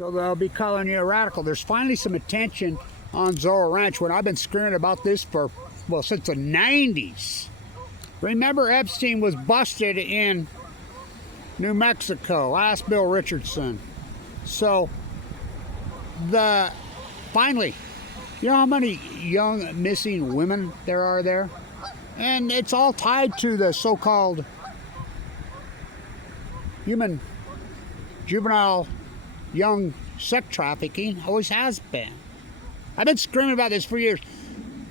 So they'll be calling you a radical. There's finally some attention on Zorro Ranch when I've been screaming about this for, well, since the 90s. Remember, Epstein was busted in New Mexico. Ask Bill Richardson. So, finally, you know how many young missing women there are there? And it's all tied to the so-called juvenile young sex trafficking. Always has been. I've been screaming about this for years.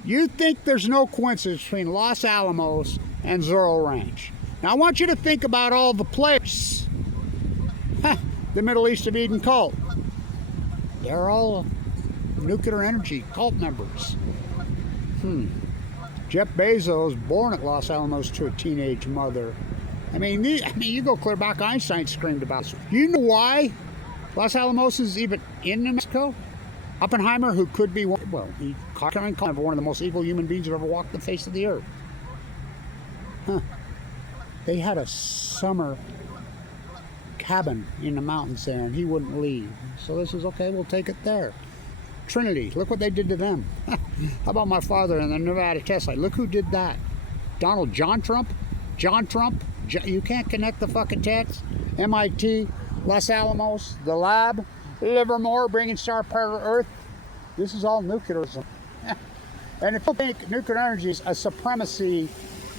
You think there's no coincidence between Los Alamos and Zorro Ranch. Now I want you to think about all the players. The Middle East of Eden cult. They're all nuclear energy cult members. Jeff Bezos, born at Los Alamos to a teenage mother. I mean, you go clear back. Einstein screamed about this. You know why Los Alamos is even in New Mexico? Oppenheimer, who could be one of the most evil human beings who ever walked the face of the earth. They had a summer cabin in the mountains there, and he wouldn't leave. So this is okay. We'll take it there. Trinity, look what they did to them. How about my father and the Nevada test site? Look who did that. John Trump. You can't connect the fucking text. MIT, Los Alamos, the lab, Livermore, bringing star power to Earth. This is all nuclearism. And if you think nuclear energy is a supremacy,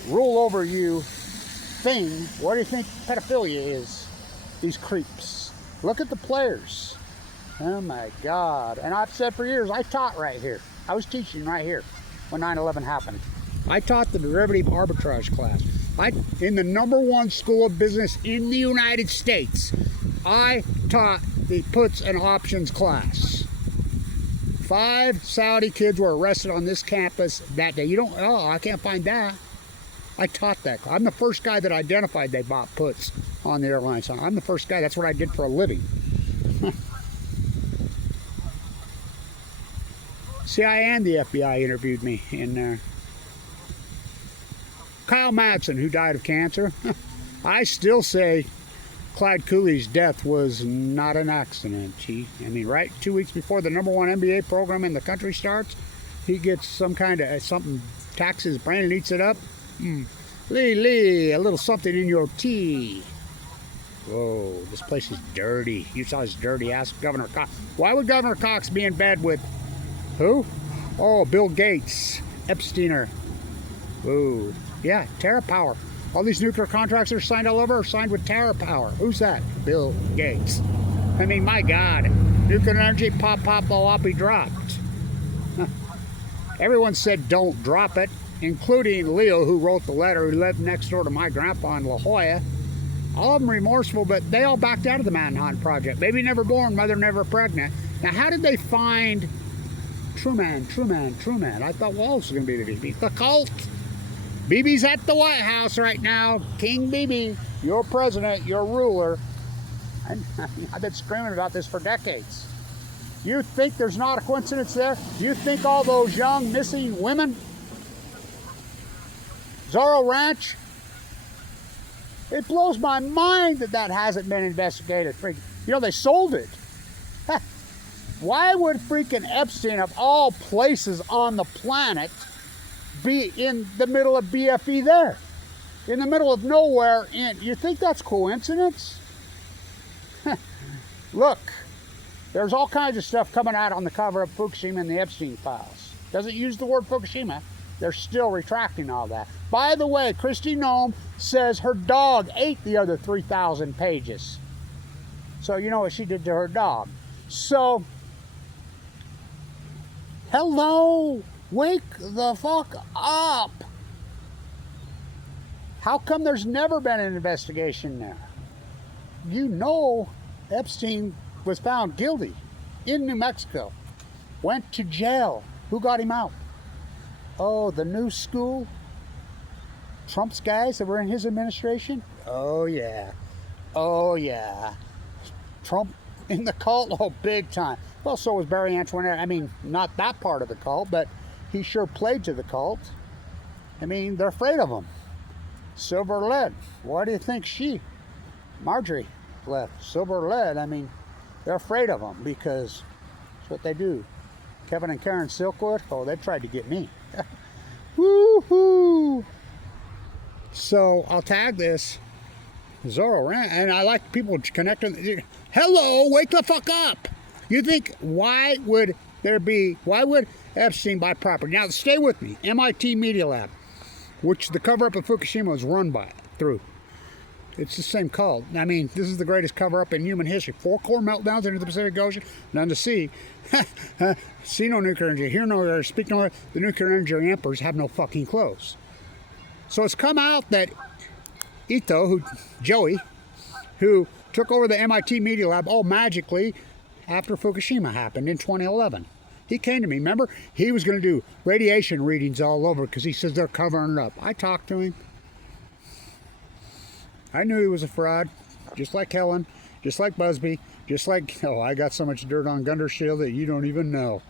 rule over you thing, what do you think pedophilia is? These creeps. Look at the players. Oh my God. And I've said for years, I taught right here. I was teaching right here when 9/11 happened. I taught the derivative arbitrage class. In the #1 school of business in the United States, I taught the puts and options class. 5 Saudi kids were arrested on this campus that day. I can't find that. I taught that. I'm the first guy that identified they bought puts on the airline. So I'm the first guy. That's what I did for a living. CIA and the FBI interviewed me in there. Kyle Madsen, who died of cancer. I still say Clyde Cooley's death was not an accident. Right 2 weeks before the #1 NBA program in the country starts, he gets some kind of something, attacks his brain and eats it up. Lee, a little something in your tea. Whoa, this place is dirty. Utah's dirty. Ask Governor Cox. Why would Governor Cox be in bed with who? Oh, Bill Gates, Epsteiner. Whoa, yeah, TerraPower. All these nuclear contracts are signed all over are signed with TerraPower. Who's that? Bill Gates. My God, nuclear energy, pop, be dropped. Everyone said don't drop it, including Leo, who wrote the letter, who lived next door to my grandpa in La Jolla. All of them remorseful, but they all backed out of the Manhattan Project. Baby never born, mother never pregnant. Now, how did they find Truman? I thought Wallace was going to be the cult. BB's at the White House right now. King BB, your president, your ruler. I've been screaming about this for decades. You think there's not a coincidence there? You think all those young missing women? Zorro Ranch? It blows my mind that hasn't been investigated. They sold it. Why would freaking Epstein, of all places on the planet, be in the middle of BFE there? In the middle of nowhere. You think that's coincidence? Look, there's all kinds of stuff coming out on the cover of Fukushima and the Epstein files. Doesn't use the word Fukushima. They're still retracting all that. By the way, Kristi Noem says her dog ate the other 3,000 pages. So you know what she did to her dog. So, hello, wake the fuck up. How come there's never been an investigation there? Epstein was found guilty in New Mexico, went to jail. Who got him out? Oh, the new school? Trump's guys that were in his administration? Oh, yeah. Trump in the cult? Oh, big time. Well, so was Barry Antoinette. Not that part of the cult, but he sure played to the cult. They're afraid of him. Silver lead. Why do you think Marjorie left? Silver lead. They're afraid of them because that's what they do. Kevin and Karen Silkwood, oh, they tried to get me. Woo-hoo! So I'll tag this Zorro rant, and I like people connecting. Hello, wake the fuck up! You think, why would Epstein buy property? Now, stay with me. MIT Media Lab, which the cover-up of Fukushima was run through. It's the same cult. I mean, this is the greatest cover-up in human history. 4 core meltdowns into the Pacific Ocean, none to see. See no nuclear energy, hear no air, speak no air. The nuclear energy emperors have no fucking clothes. So it's come out that Joey, who took over the MIT Media Lab, magically, after Fukushima happened in 2011. He came to me, remember? He was going to do radiation readings all over because he says they're covering it up. I talked to him. I knew he was a fraud, just like Helen, just like Busby, just like, I got so much dirt on Gundershield that you don't even know.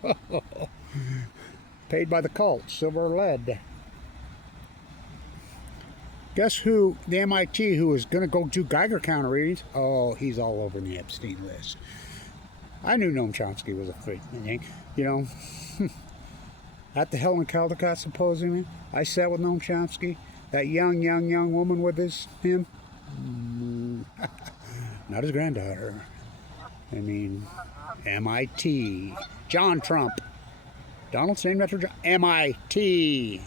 Paid by the cult, silver or lead. Guess who, the MIT, who was going to go do Geiger counter readings? Oh, he's all over the Epstein list. I knew Noam Chomsky was a freak, you know. At the Helen Caldecott Symposium, I sat with Noam Chomsky, that young woman with him. Not his granddaughter. I mean, MIT. John Trump. Donald's named after John. MIT.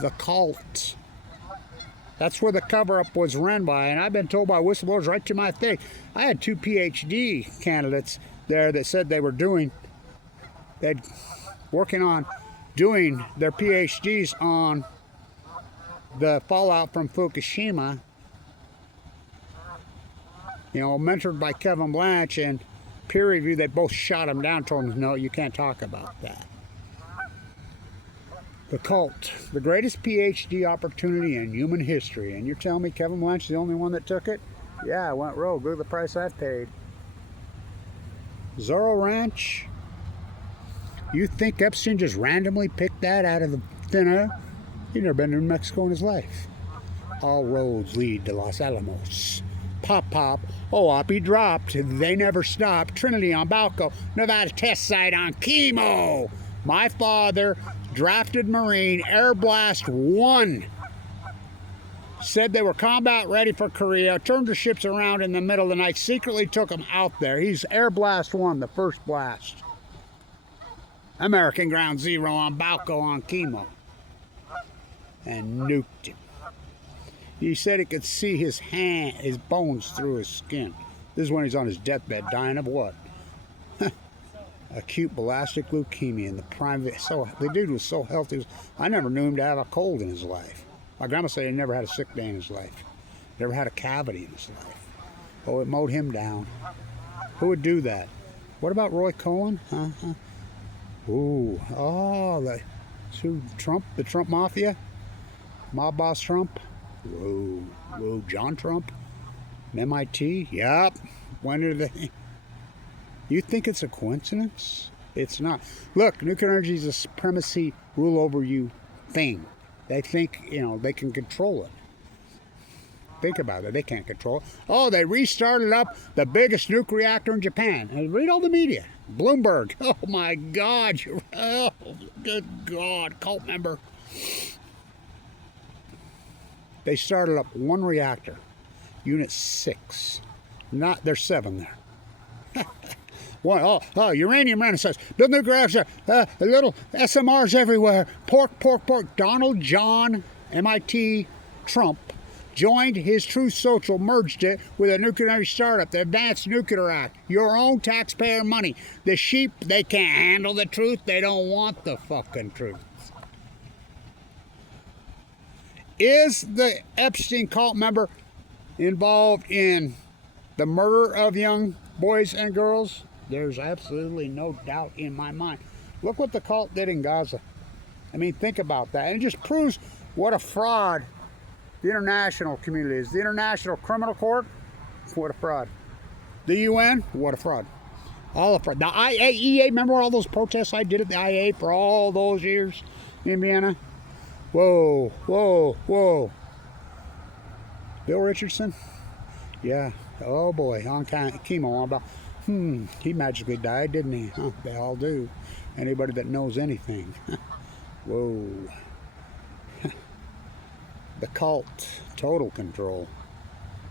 The cult. That's where the cover-up was run by, and I've been told by whistleblowers right to my face. I had 2 PhD candidates there that said they were working on doing their PhDs on the fallout from Fukushima. You know, mentored by Kevin Blanch and peer review. They both shot him down, told him, no, you can't talk about that. The cult, the greatest PhD opportunity in human history. And you're telling me Kevin Blanch is the only one that took it? Yeah, I went rogue. Look at the price I paid. Zorro Ranch. You think Epstein just randomly picked that out of the thin air? He'd never been to New Mexico in his life. All roads lead to Los Alamos. Pop. Op, he dropped. They never stopped. Trinity on Balco. Nevada test site on chemo. My father, drafted Marine, Air Blast 1. Said they were combat ready for Korea. Turned the ships around in the middle of the night. Secretly took them out there. He's Air Blast 1, the first blast. American Ground Zero on Balco on chemo. And nuked him. He said he could see his bones through his skin. This is when he's on his deathbed, dying of what? Acute belastic leukemia in the prime. The dude was so healthy. I never knew him to have a cold in his life. My grandma said he never had a sick day in his life. Never had a cavity in his life. Oh, it mowed him down. Who would do that? What about Roy Cohen? Ooh, Trump, the Trump Mafia? Mob boss Trump? Whoa, John Trump? MIT? Yep. When did they... You think it's a coincidence? It's not. Look, nuclear energy is a supremacy, rule over you thing. They think, they can control it. Think about it. They can't control it. Oh, they restarted up the biggest nuke reactor in Japan. And read all the media. Bloomberg. Oh, my God. Oh, good God. Cult member. They started up 1 reactor. Unit 6. There's 7 there. Uranium renaissance. The nuclear reactor. Little SMRs everywhere. Pork. Donald John, MIT, Trump, joined his Truth Social, merged it with a nuclear energy startup, the Advanced Nuclear Act. Your own taxpayer money. The sheep, they can't handle the truth. They don't want the fucking truth. Is the Epstein cult member involved in the murder of young boys and girls? There's absolutely no doubt in my mind. Look what the cult did in Gaza. I mean, think about that. And it just proves what a fraud the international community is. The International Criminal Court, what a fraud. The UN, what a fraud. All a fraud. The IAEA, remember all those protests I did at the IAEA for all those years in Vienna? Whoa. Bill Richardson? Yeah. Oh boy, on chemo. He magically died, didn't he? Huh, they all do. Anybody that knows anything. Whoa. The cult, total control.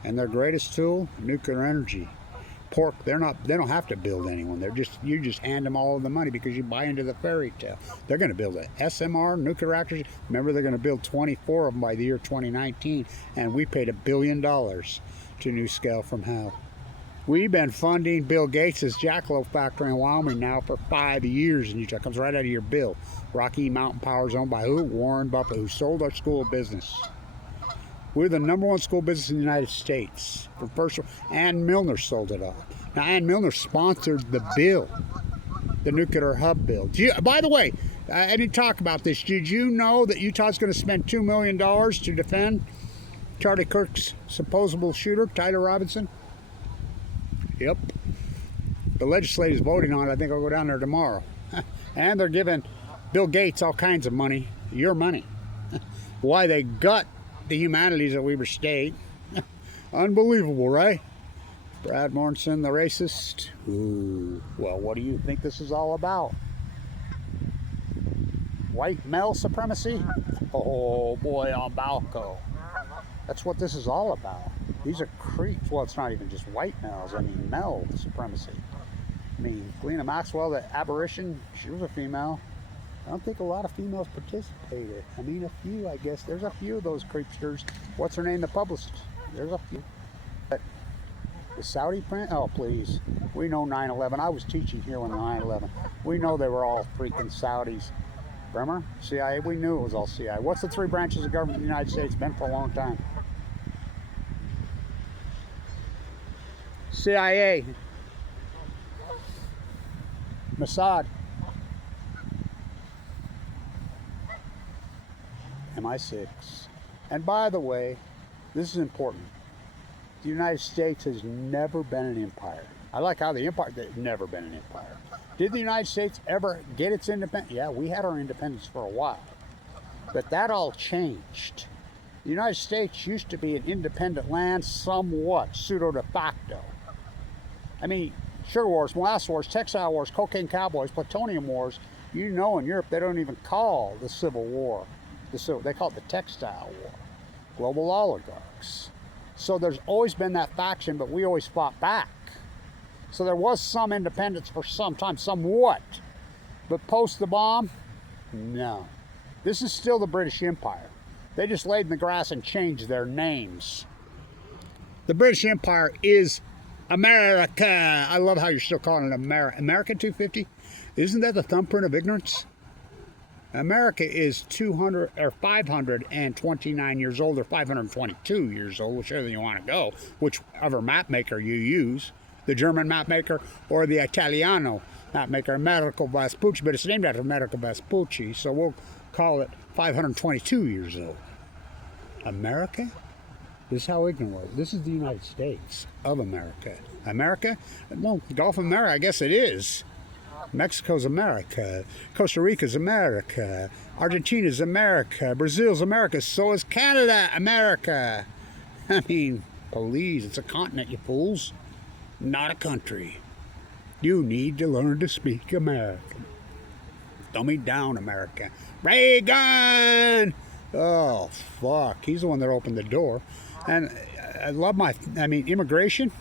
And their greatest tool, nuclear energy. Pork, they don't have to build anyone. You just hand them all of the money because you buy into the fairy tale. They're going to build a SMR, nuclear reactors. Remember, they're going to build 24 of them by the year 2019. And we paid $1 billion to New Scale from Hell. We've been funding Bill Gates' Jackalope factory in Wyoming now for 5 years in Utah. It comes right out of your bill. Rocky Mountain Power is owned by who? Warren Buffett, who sold our school of business. We're the #1 school business in the United States. Ann Milner sold it off. Now, Ann Milner sponsored the bill, the nuclear hub bill. By the way, I didn't talk about this. Did you know that Utah's going to spend $2 million to defend Charlie Kirk's supposable shooter, Tyler Robinson? Yep. The legislature's voting on it. I think I'll go down there tomorrow. And they're giving Bill Gates all kinds of money. Your money. Why they gut the humanities at Weber State. Unbelievable, right? Brad Morrison, the racist. Ooh. Well, what do you think this is all about? White male supremacy? Oh boy, on Balco. That's what this is all about. These are creeps. Well, it's not even just white males. I mean, male supremacy. I mean, Glenna Maxwell, the aberration, she was a female. I don't think a lot of females participated. I mean, a few, I guess. There's a few of those creepsters. What's her name? The publicist. There's a few. But the Saudi print? Oh, please. We know 9/11. I was teaching here when 9/11. We know they were all freaking Saudis. Remember? CIA? We knew it was all CIA. What's the 3 branches of government in the United States? Been for a long time. CIA. Mossad. MI6. And by the way, this is important. The United States has never been an empire. I like how the empire, they've never been an empire. Did the United States ever get its independence? Yeah, we had our independence for a while. But that all changed. The United States used to be an independent land, somewhat, pseudo de facto. I mean, sugar wars, molasses wars, textile wars, cocaine cowboys, plutonium wars. You know, in Europe, they don't even call the Civil War. They call it the Textile War. Global oligarchs. So there's always been that faction, but we always fought back. So there was some independence for some time, somewhat. But post the bomb, no. This is still the British Empire. They just laid in the grass and changed their names. The British Empire is America. I love how you're still calling it America 250. Isn't that the thumbprint of ignorance? America is 200 or 529 years old, or 522 years old, whichever you want to go, whichever map maker you use, the German map maker or the Italiano map maker, Americo Vespucci, but it's named after Americo Vespucci, so we'll call it 522 years old. America? This is how ignorant it was. This is the United States of America. America? Well, Gulf of America, I guess it is. Mexico's America, Costa Rica's America, Argentina's America, Brazil's America, so is Canada America. I mean, please, it's a continent, you fools, not a country. You need to learn to speak American. Dummy down, America. Reagan! Oh, fuck, he's the one that opened the door. And I love immigration.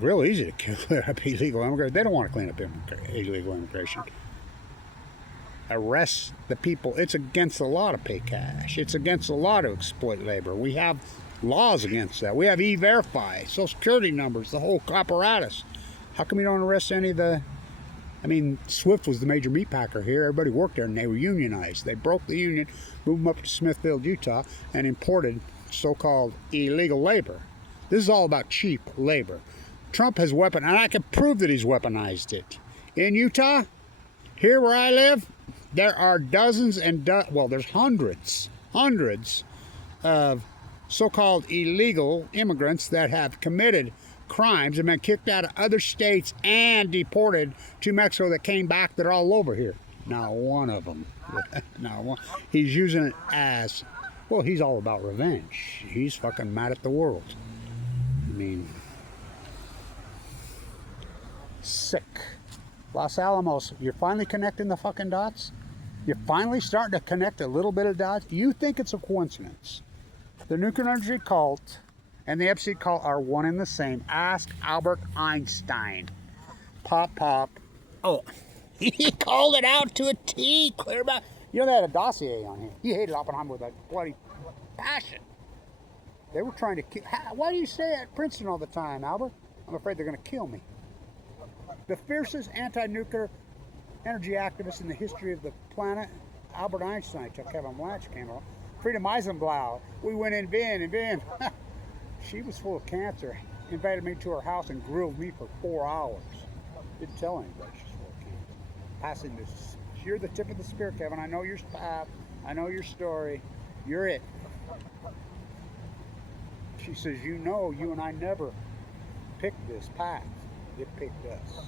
Real easy to clear up illegal immigration. They don't want to clean up illegal immigration. Arrest the people. It's against the law to pay cash. It's against the law to exploit labor. We have laws against that. We have E-Verify, Social Security numbers, the whole apparatus. How come you don't arrest any of the... I mean, Swift was the major meat packer here. Everybody worked there, and they were unionized. They broke the union, moved them up to Smithfield, Utah, and imported so-called illegal labor. This is all about cheap labor. Trump has and I can prove that he's weaponized it. In Utah, here where I live, there are dozens and there's hundreds of so-called illegal immigrants that have committed crimes and been kicked out of other states and deported to Mexico that came back that are all over here. Not one of them. Not one. He's using it as, well, he's all about revenge. He's fucking mad at the world. I mean... Sick. Los Alamos, you're finally connecting the fucking dots? You're finally starting to connect a little bit of dots? You think it's a coincidence. The nuclear energy cult and the Epstein cult are one and the same. Ask Albert Einstein. Pop, pop. Oh, he called it out to a T. Clear about. You know, they had a dossier on him. He hated Oppenheimer with a bloody passion. They were trying to kill. Why do you stay at Princeton all the time, Albert? I'm afraid they're going to kill me. The fiercest anti-nuclear energy activist in the history of the planet, Albert Einstein, till Kevin Blanch came along. Freedom Eisenblau. We went in Vin. She was full of cancer. Invited me to her house and grilled me for 4 hours. Didn't tell anybody she's full of cancer. Passing this. You're the tip of the spear, Kevin. I know your path. I know your story. You're it. She says, you know, you and I never picked this path. It picked us.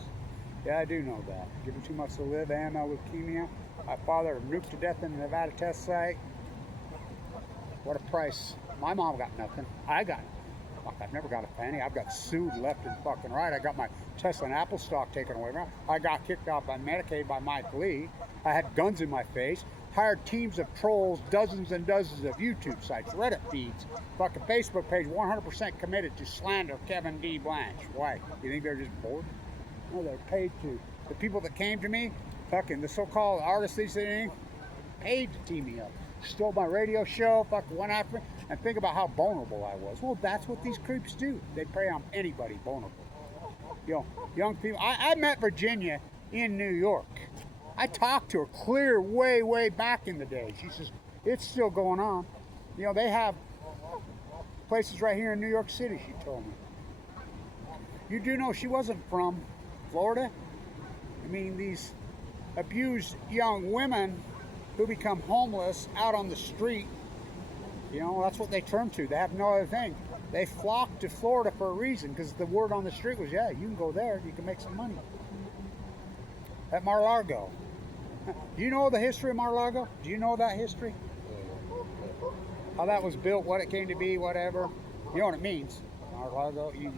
Yeah, I do know that. Given too much to live, AML, leukemia. My father nuked to death in the Nevada test site. What a price. My mom got nothing. I've never got a penny. I've got sued left and fucking right. I got my Tesla and Apple stock taken away. I got kicked out by Medicaid by Mike Lee. I had guns in my face. Hired teams of trolls, dozens and dozens of YouTube sites, Reddit feeds, fucking Facebook page, 100% committed to slander Kevin D. Blanch. Why? You think they're just bored? No, they're paid to. The people that came to me, fucking the so-called artists, these things, paid to team me up. Stole my radio show, fucking went after me, and think about how vulnerable I was. Well, that's what these creeps do. They prey on anybody vulnerable. You know, young people. I met Virginia in New York. I talked to her clear way back in the day. She says, it's still going on. You know, they have places right here in New York City, she told me. You do know she wasn't from Florida? I mean, these abused young women who become homeless out on the street, you know, that's what they turn to. They have no other thing. They flock to Florida for a reason, because the word on the street was, yeah, you can go there, you can make some money. At Mar-a-Lago. Do you know the history of Mar-a-Lago? Do you know that history? How that was built, what it came to be, whatever. You know what it means. Mar-a-Lago, you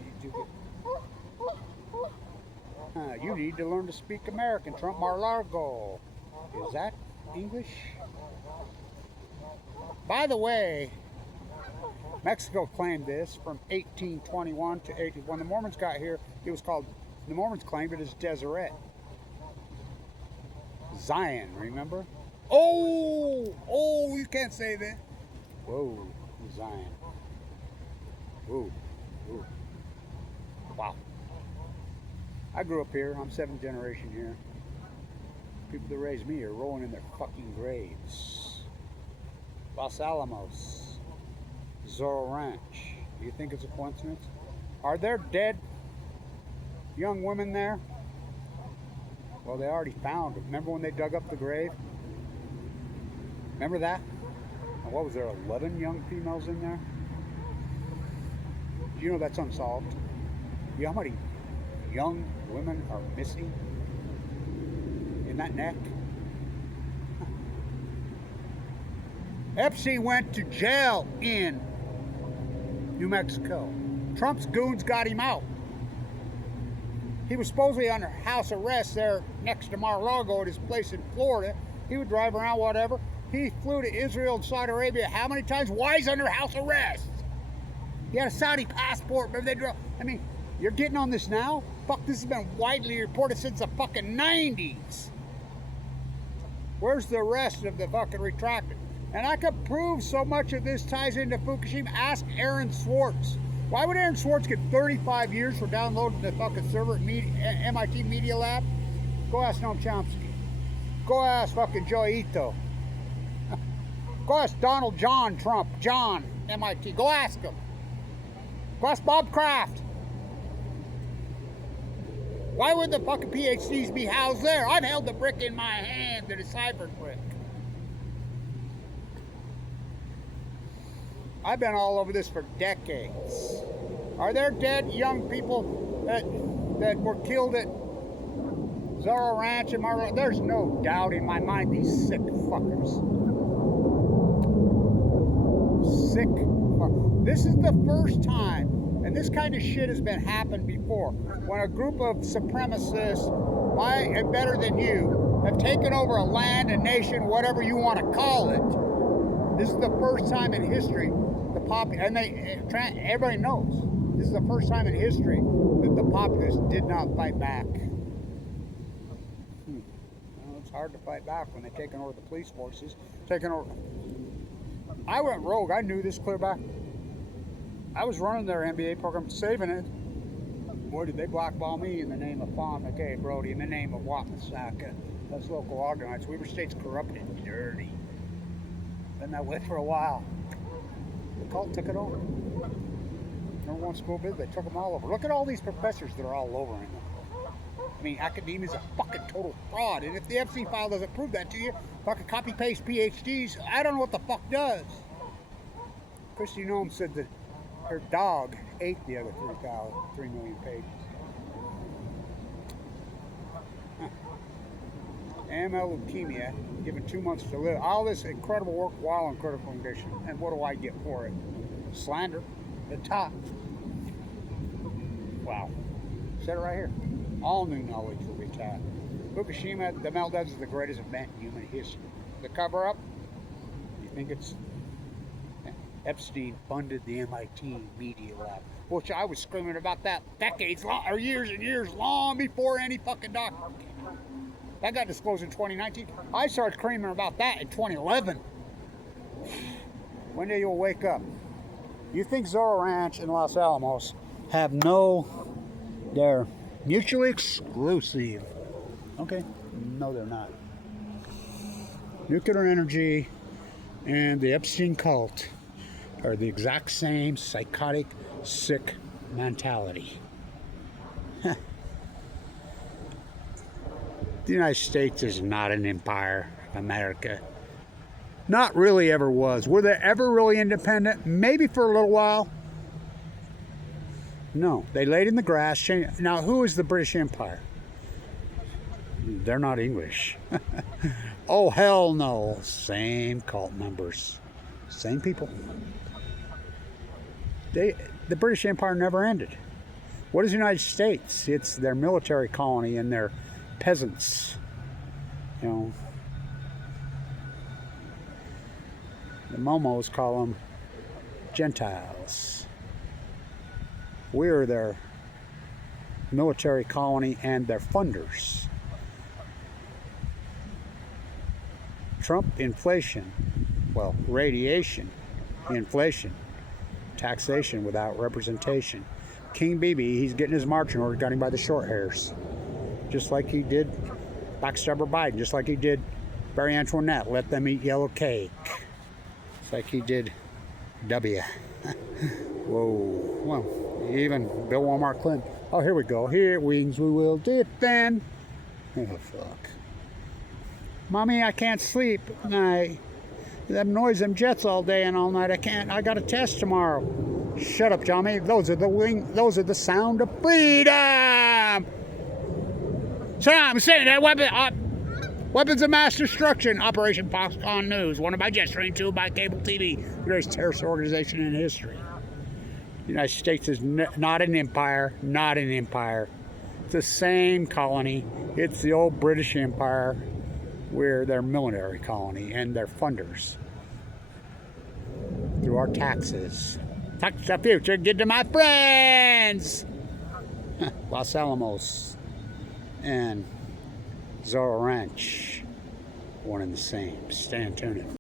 need to learn to speak American. Trump Mar-a-Lago. Is that English? By the way, Mexico claimed this from 1821 to 18. When the Mormons got here, it was called, the Mormons claimed it as Deseret. Zion, remember? Oh, you can't say that. Whoa, Zion. Whoa. Wow. I grew up here. I'm 7th generation here. People that raised me are rolling in their fucking graves. Los Alamos. Zorro Ranch. Do you think it's a coincidence? Are there dead young women there? Well, they already found them. Remember when they dug up the grave? Remember that? And what was there, 11 young females in there? You know that's unsolved. You know how many young women are missing in that neck? Epstein went to jail in New Mexico. Trump's goons got him out. He was supposedly under house arrest there next to Mar-a-Lago at his place in Florida. He would drive around, whatever. He flew to Israel and Saudi Arabia how many times? Why is he under house arrest? He had a Saudi passport. Remember they drove. I mean, you're getting on this now? Fuck, this has been widely reported since the fucking 90s. Where's the rest of the fucking retracted? And I could prove so much of this ties into Fukushima. Ask Aaron Swartz. Why would Aaron Swartz get 35 years for downloading the fucking server at MIT Media Lab? Go ask Noam Chomsky. Go ask fucking Joe Ito. Go ask Donald John Trump. John, MIT. Go ask him. Go ask Bob Kraft. Why would the fucking PhDs be housed there? I've held the brick in my hand, the deciphered brick. I've been all over this for decades. Are there dead young people that were killed at Zorro Ranch and Mar-a-Lago? There's no doubt in my mind, these sick fuckers. Sick fuckers. This is the first time And this kind of shit has been happened before. When a group of supremacists, and better than you, have taken over a land, a nation, whatever you want to call it. This is the first time in history everybody knows this is the first time in history that the populace did not fight back. Well, it's hard to fight back when they're taking over the police forces, taking over. I went rogue. I knew this clear back. I was running their MBA program, saving it. Boy, did they blackball me in the name of Fawn McKay Brody, in the name of Wamasaka. That's local organized. Weaver State's corrupt and dirty. Been that way for a while. The cult took it over. Number one school bid, they took them all over. Look at all these professors that are all over in them. I mean, academia is a fucking total fraud. And if the Epstein file doesn't prove that to you, fucking copy-paste PhDs, I don't know what the fuck does. Christy Noem said that her dog ate the other 3 million pages. AML leukemia, given 2 months to live. All this incredible work while in critical condition. And what do I get for it? Slander. The top. Wow. Said it right here. All new knowledge will be tapped. FUKUSHIMA, the meltdowns is the greatest event in human history. The cover-up? You think it's... Epstein funded the MIT Media Lab, which I was screaming about that decades long, or years and years long before any fucking document came out. That got disclosed in 2019. I started screaming about that in 2011. One day you'll wake up. You think Zorro Ranch and Los Alamos have they're mutually exclusive. Okay, no they're not. Nuclear energy and the Epstein cult are the exact same psychotic, sick mentality. The United States is not an empire, America. Not really ever was. Were they ever really independent? Maybe for a little while. No, they laid in the grass. Changed. Now, who is the British Empire? They're not English. Oh, hell no. Same cult members. Same people. The British Empire never ended. What is the United States? It's their military colony and their peasants. You know, the Momos call them Gentiles. We're their military colony and their funders. Trump inflation, well, radiation, inflation, taxation without representation. King Bibi, he's getting his marching orders, got him by the short hairs. Just like he did backstabber Biden, just like he did Barry Antoinette, let them eat yellow cake. It's like he did W. Whoa. Well, even Bill Walmart Clinton. Oh, here we go. Here, wings we will defend. Oh, fuck. Mommy, I can't sleep at night. Them noise, them jets all day and all night. I can't. I got a test tomorrow. Shut up, Johnny. Those are the sound of freedom. So I'm saying that weapons of mass destruction. Operation Foxconn News. Wanted by jet stream, two by cable TV. The greatest terrorist organization in history. The United States is not an empire. Not an empire. It's the same colony. It's the old British Empire. We're their military colony and their funders through our taxes. Tax the future, get to my friends. Los Alamos and Zorro Ranch, one and the same. Stay tuned.